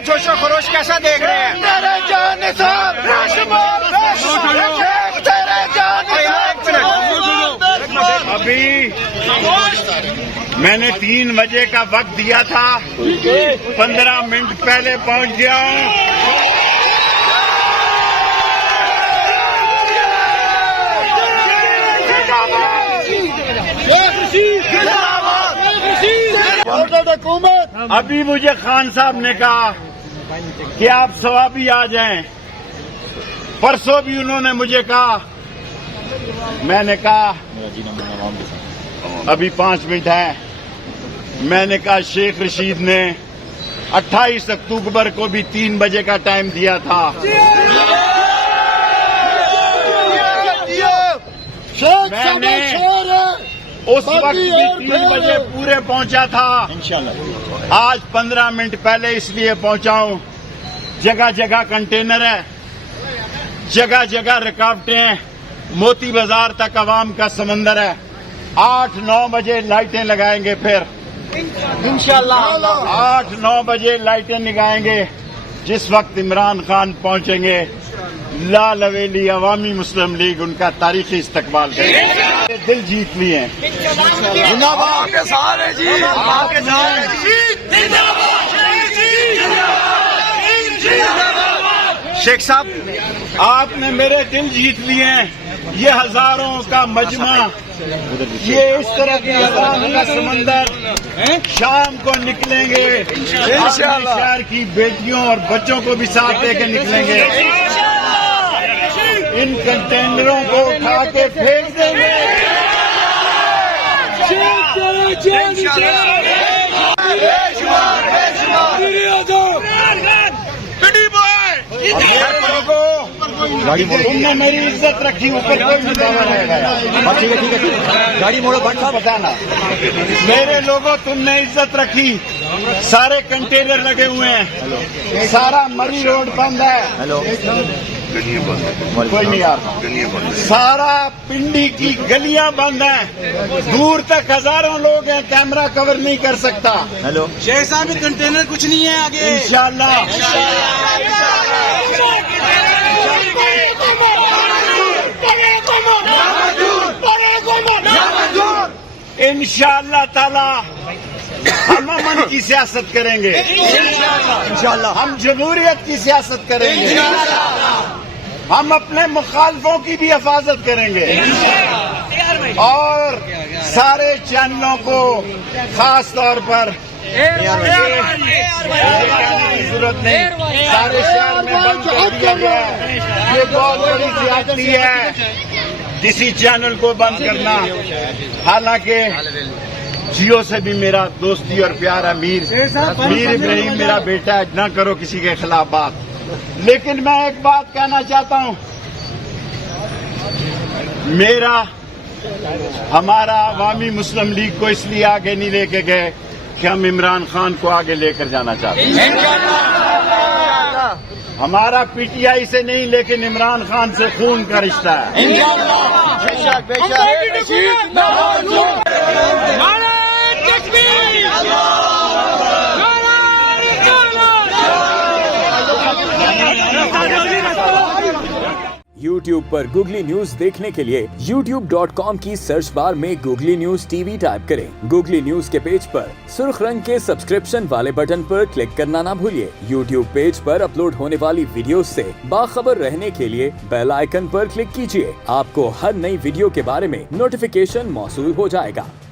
जोशो खरोश कैसा देख रहे हैं? अभी मैंने 3 बजे का वक्त दिया था, 15 मिनट पहले पहुंच गया हूं। अभी मुझे खान साहब ने कहा कि आप सवाबी आ जाएं। परसों भी उन्होंने मुझे कहा, मैंने कहा अभी 5 मिनट है। मैंने कहा शेख रशीद ने 28 अक्टूबर को भी 3 बजे का टाइम दिया था। मैंने उस वक्त भी 3 बजे पूरे पहुंचा था। आज 15 मिनट पहले इसलिए पहुंचा हूं, जगह जगह कंटेनर है, जगह जगह रुकावटें हैं, मोती बाजार तक आवाम का समंदर है। 8-9 बजे लाइटें लगाएंगे, फिर इंशाल्लाह 8-9 बजे लाइटें लगाएंगे। जिस वक्त इमरान खान पहुंचेंगे, लाल हवेली अवामी मुस्लिम लीग उनका तारीखी इस्तकबाल करेगी। दिल जीत लिए हैं। शेख साहब, आपने मेरे दिल जीत लिए हैं। ये हजारों का मजमा, ये इस तरह की अवाम का समंदर, शाम को निकलेंगे। शहर की बेटियों और बच्चों को भी साथ लेके निकलेंगे। इन कंटेनरों को उठा के फेंक देंगे। तुमने मेरी इज्जत रखी, ऊपर कोई मुद्दा रहेगा। ठीक है, गाड़ी मोड़ो, बंद था, बताना। मेरे लोगों, तुमने इज्जत रखी। सारे कंटेनर लगे हुए हैं, सारा मरी रोड बंद है। हेलो, कोई नहीं यार, सारा पिंडी की गलियां बंद हैं। दूर तक हजारों लोग हैं, कैमरा कवर नहीं कर सकता। हेलो शेख साहब, कंटेनर कुछ नहीं है आगे। इंशाल्लाह इंशाल्लाह ताला हम अमन की सियासत करेंगे। इंशाल्लाह हम जमहूरियत की सियासत करेंगे। हम अपने मुखालफों की भी हिफाजत करेंगे। और सारे चैनलों को खास तौर पर जरूरत नहीं, सारे शहर में बंद कर दिया गया है। ये बहुत बड़ी ज्यादती है किसी चैनल को बंद करना। हालांकि जियो से भी मेरा दोस्ती और प्यार है। मीर इब्राहिम मेरा बेटा है, न करो किसी के खिलाफ बात। लेकिन मैं एक बात कहना चाहता हूं, हमारा अवामी मुस्लिम लीग को इसलिए आगे नहीं लेके गए कि हम इमरान खान को आगे लेकर जाना चाहते हैं। हमारा पीटीआई से नहीं, लेकिन इमरान खान से खून का रिश्ता है। YouTube पर गूगली न्यूज देखने के लिए youtube.com की सर्च बार में गूगली न्यूज टीवी टाइप करें। गूगली न्यूज के पेज पर सुर्ख रंग के सब्सक्रिप्शन वाले बटन पर क्लिक करना ना भूलिए। YouTube पेज पर अपलोड होने वाली वीडियो से बाखबर रहने के लिए बेल आइकन पर क्लिक कीजिए। आपको हर नई वीडियो के बारे में नोटिफिकेशन मौसूल हो जाएगा।